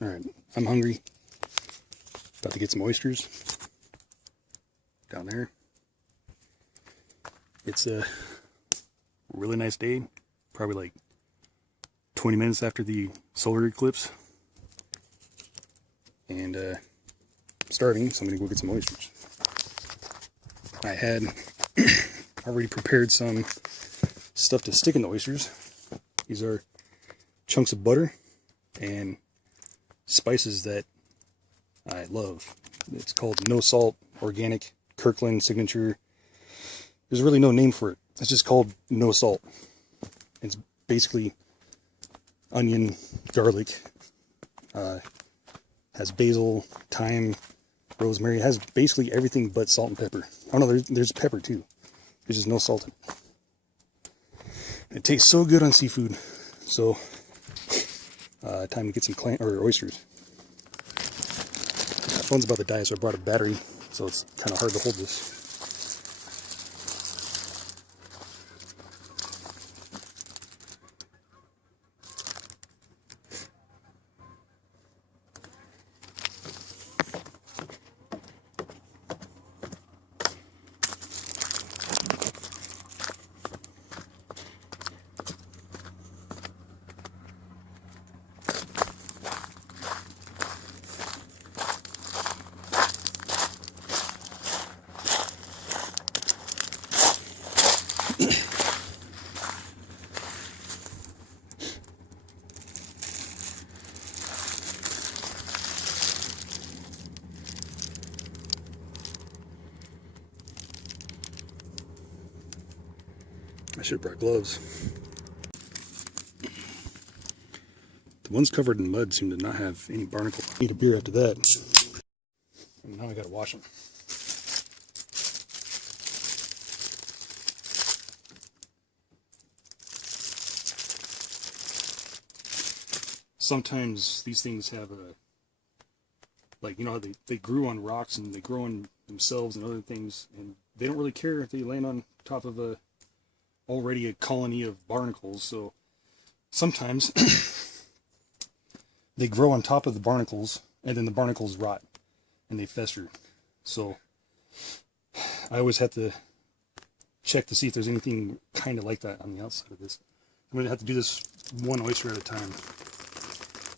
Alright, I'm hungry. About to get some oysters. Down there. It's a really nice day. Probably like 20 minutes after the solar eclipse. And I'm starving, so I'm gonna go get some oysters. I had already prepared some stuff to stick in the oysters. These are chunks of butter and spices that I love. It's called No Salt Organic Kirkland Signature. There's really no name for it. It's just called No Salt. It's basically onion, garlic, has basil, thyme, rosemary. It has basically everything but salt and pepper. Oh no, there's pepper too. There's just no salt in it. It tastes so good on seafood. So, time to get some oysters. My phone's about to die, so I brought a battery, so it's kind of hard to hold this. I should have brought gloves. The ones covered in mud seem to not have any barnacle. Need a beer after that. And now I gotta wash them. Sometimes these things have a, like, you know how they grew on rocks and they grow on themselves and other things, and they don't really care if they land on top of already a colony of barnacles. So sometimes they grow on top of the barnacles and then the barnacles rot and they fester. So I always have to check to see if there's anything kind of like that on the outside of this. I'm going to have to do this one oyster at a time.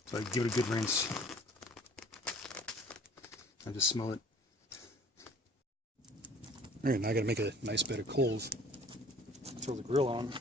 So I give it a good rinse. I just smell it. Alright, now I got to make a nice bed of coals. Throw the grill on.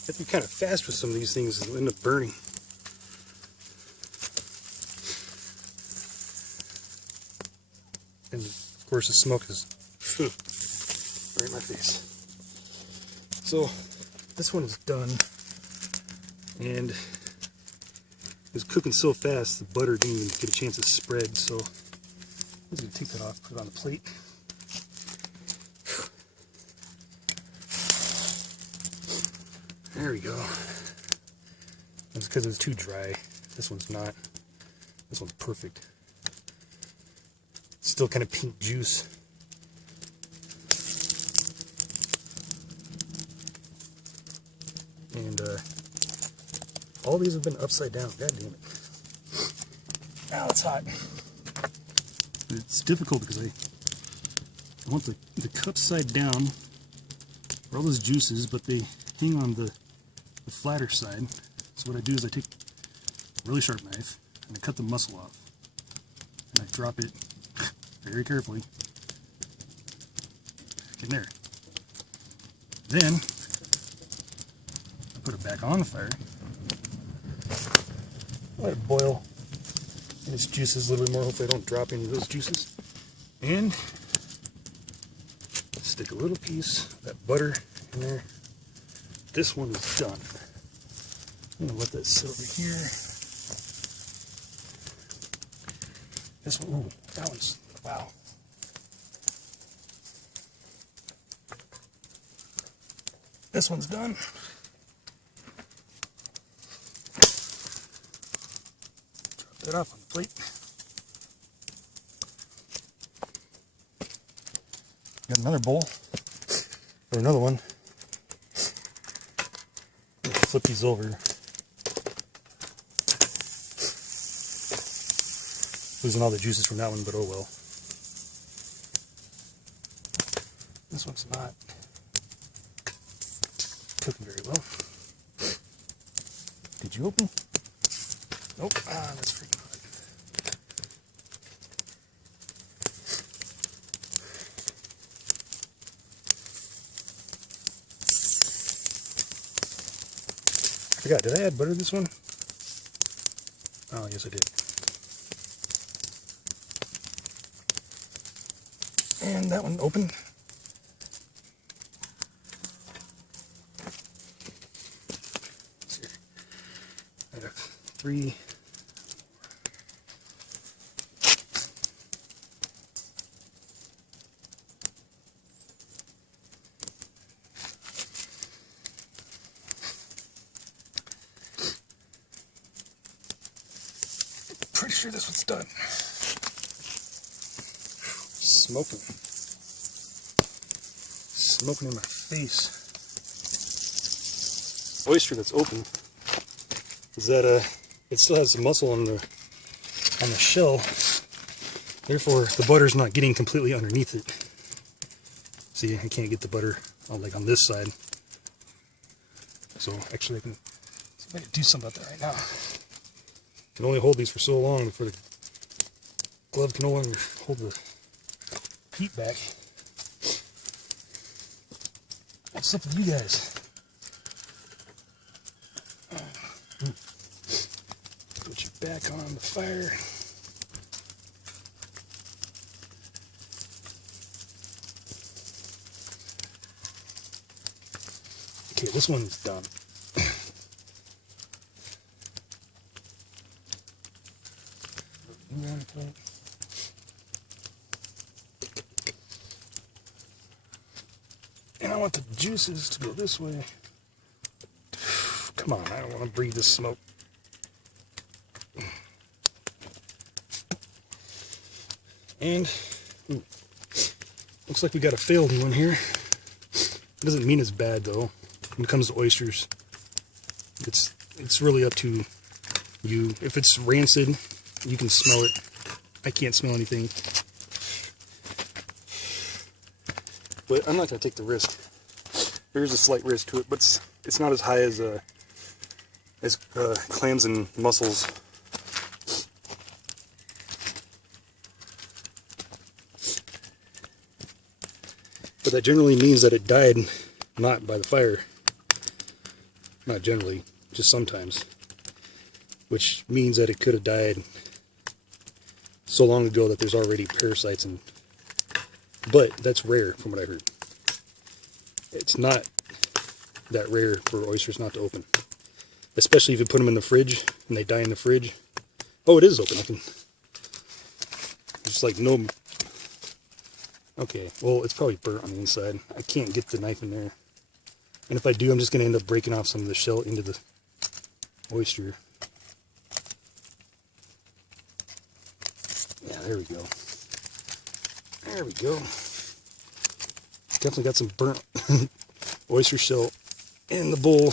I have to be kind of fast with some of these things and they'll end up burning. And of course the smoke is right in my face. So this one is done, and it was cooking so fast the butter didn't even get a chance to spread, so I'm just going to take that off, put it on the plate. There we go. That's because it's too dry. This one's not. This one's perfect. Still kind of pink juice. And all these have been upside down. God damn it. Ow, it's hot. It's difficult because I want the cup side down for all those juices, but they hang on the flatter side. So what I do is I take a really sharp knife and I cut the muscle off. And I drop it very carefully back in there. Then I put it back on the fire. Let it boil And its juices a little bit more. Hopefully I don't drop any of those juices. And stick a little piece of that butter in there. This one is done. I'm gonna let that sit over here. This one, ooh, that one's, wow. This one's done. Drop that off on the plate. Got another bowl, or another one. Flip these over. Losing all the juices from that one, but oh well. This one's not cooking very well. Did you open? Nope. Ah, that's freaking hard. I forgot, did I add butter to this one? Oh, yes I did. And that one open. Let's see. I have 3. Pretty sure this one's done. Smoking. Smoking in my face. Oyster that's open is that it still has some muscle on the shell. Therefore, the butter's not getting completely underneath it. See, I can't get the butter like on this side. So actually, I can see if I can do something about that right now. I can only hold these for so long before the glove can no longer hold the heat back. What's up with you guys? Put you back on the fire. Okay, this one's done. And I want the juices to go this way. Come on, I don't want to breathe this smoke. And ooh, looks like we got a failed one here. It doesn't mean it's bad though. When it comes to oysters, it's really up to you. If it's rancid, you can smell it. I can't smell anything. But I'm not going to take the risk. There's a slight risk to it, but it's not as high as clams and mussels. But that generally means that it died not by the fire. Not generally, just sometimes. Which means that it could have died so long ago that there's already parasites in. But that's rare from what I heard. It's not that rare for oysters not to open. Especially if you put them in the fridge and they die in the fridge. Oh, it is open. I can just like no. Okay, well, it's probably burnt on the inside. I can't get the knife in there. And if I do, I'm just going to end up breaking off some of the shell into the oyster. Yeah, there we go. There we go. Definitely got some burnt oyster shell in the bowl.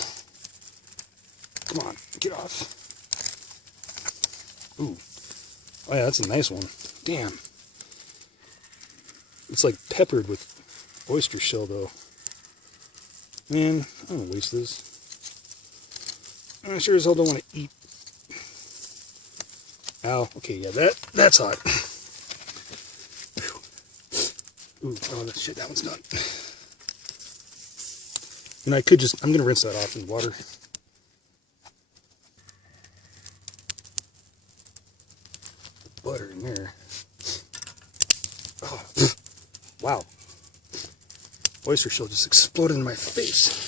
Come on, get off. Ooh. Oh yeah, that's a nice one. Damn. It's like peppered with oyster shell though. Man, I don't want to waste this. I sure as hell don't want to eat. Ow. Okay, yeah, that's hot. Ooh, oh shit, that one's done. And I could just, I'm going to rinse that off in water. Oh, wow. Oyster shell just exploded in my face.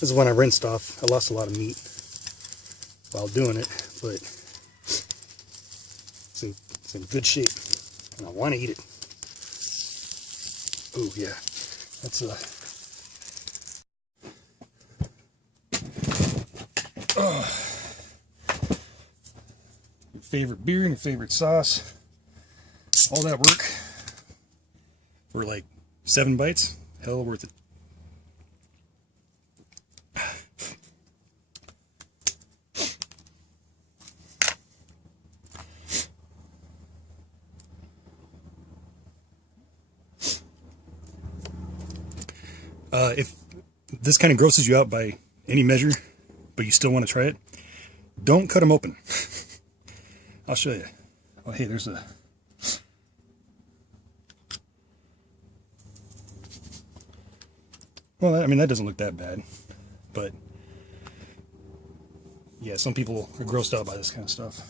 This is when I rinsed off. I lost a lot of meat while doing it, but it's in good shape, and I want to eat it. Oh yeah, that's your favorite beer and your favorite sauce. All that work for like 7 bites. Hell worth it. If this kind of grosses you out by any measure, but you still want to try it, don't cut them open. I'll show you. Oh, hey, there's a... Well, I mean, that doesn't look that bad, but yeah, some people are grossed out by this kind of stuff.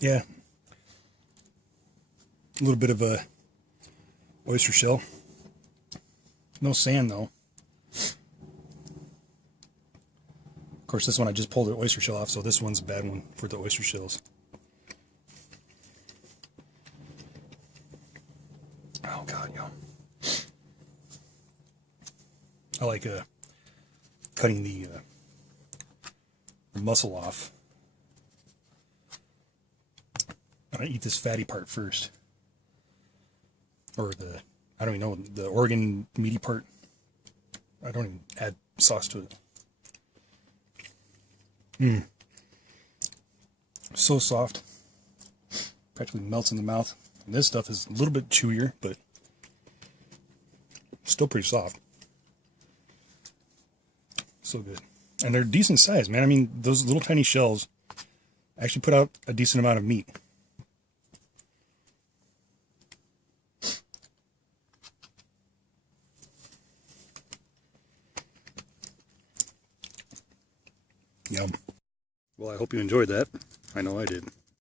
Yeah. A little bit of a oyster shell. No sand though. Of course, this one I just pulled the oyster shell off, so this one's a bad one for the oyster shells. Oh God, yo. I like cutting the muscle off. I eat this fatty part first. Or the, I don't even know, the organ meaty part. I don't even add sauce to it. So soft. Practically melts in the mouth. And this stuff is a little bit chewier, but still pretty soft. So good. And they're decent size, man. I mean, those little tiny shells actually put out a decent amount of meat. Yum. Well, I hope you enjoyed that. I know I did.